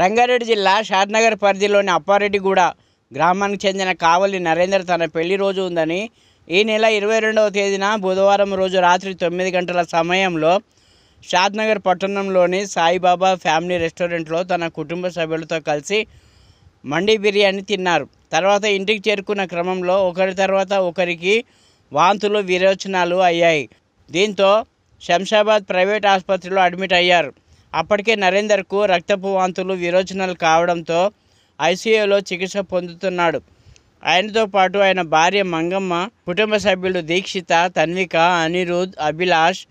రంగారెడ్డి జిల్లా షాద్నగర్ పరిధిలోని అప్పారెడ్డిగూడ గ్రామానికి చెందిన కావలి నరేందర్ తన పెళ్లి రోజు ఉందని ఈ నెల 22వ తేదీన బుధవారం రోజు రాత్రి 9 గంటల సమయంలో షాద్నగర్ పట్టణంలోని సాయిబాబా ఫ్యామిలీ రెస్టారెంట్లో తన కుటుంబ సభ్యులతో కలిసి మండి బిర్యానీ తిన్నారు. తర్వాత ఇంటికి చేరుకున్న క్రమంలో ఒకరి తర్వాత ఒకరికి వాంతులు విరోచనాలు అయ్యాయి. దీంతో శంషాబాద్ ప్రైవేట్ ఆసుపత్రిలో అడ్మిట్ అయ్యారు. అప్పటికే నరేందర్కు రక్తపు వాంతులు విరోచనాలు కావడంతో ఐసీయూలో చికిత్స పొందుతున్నాడు. ఆయనతో పాటు ఆయన భార్య మంగమ్మ, కుటుంబ సభ్యులు దీక్షిత, తన్విక, అనిరుద్, అభిలాష్,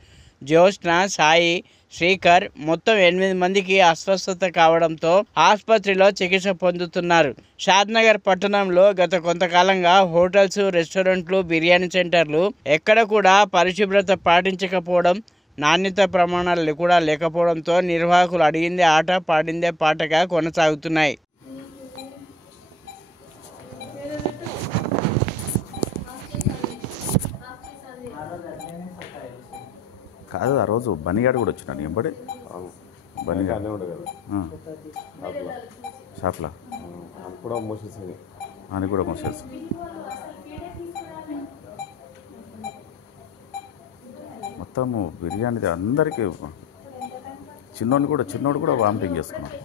జ్యోత్స్న, సాయి, శ్రీకర్ మొత్తం 8 మందికి అస్వస్థత కావడంతో ఆసుపత్రిలో చికిత్స పొందుతున్నారు. షాద్నగర్ పట్టణంలో గత కొంతకాలంగా హోటల్స్, రెస్టారెంట్లు, బిర్యానీ సెంటర్లు ఎక్కడ కూడా పరిశుభ్రత పాటించకపోవడం, నాణ్యత ప్రమాణాలు కూడా లేకపోవడంతో నిర్వాహకులు అడిగిందే ఆట పాడిందే పాటగా కొనసాగుతున్నాయి. కాదు, ఆ రోజు బనిగాడు కూడా వచ్చినాను ఎంబడి బనిగాడు షాప్లో అని కూడా మోషన్స్. మొత్తము బిర్యానీ అందరికీ చిన్నోడు కూడా వామిటింగ్ చేసుకున్నాడు.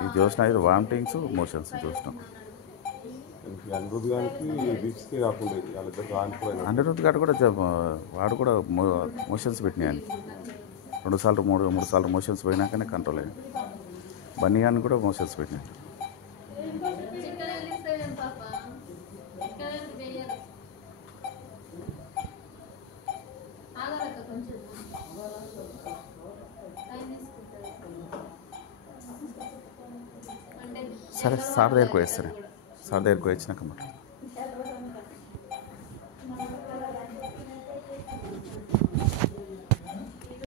ఇది చూసిన ఇది వామిటింగ్స్ మోషన్స్ చూసినాం. అనిరుద్ గారు కూడా వాడు కూడా మోషన్స్ పెట్టినాయని 2 సార్లు 3 సార్లు మోషన్స్ పోయినాకనే కంట్రోల్ అయ్యింది. బన్నీ గారిని కూడా మోషన్స్ పెట్టినాయి. సరే సార్ దగ్గరకు వేస్తాను. సార్ దగ్గరకు వచ్చినాక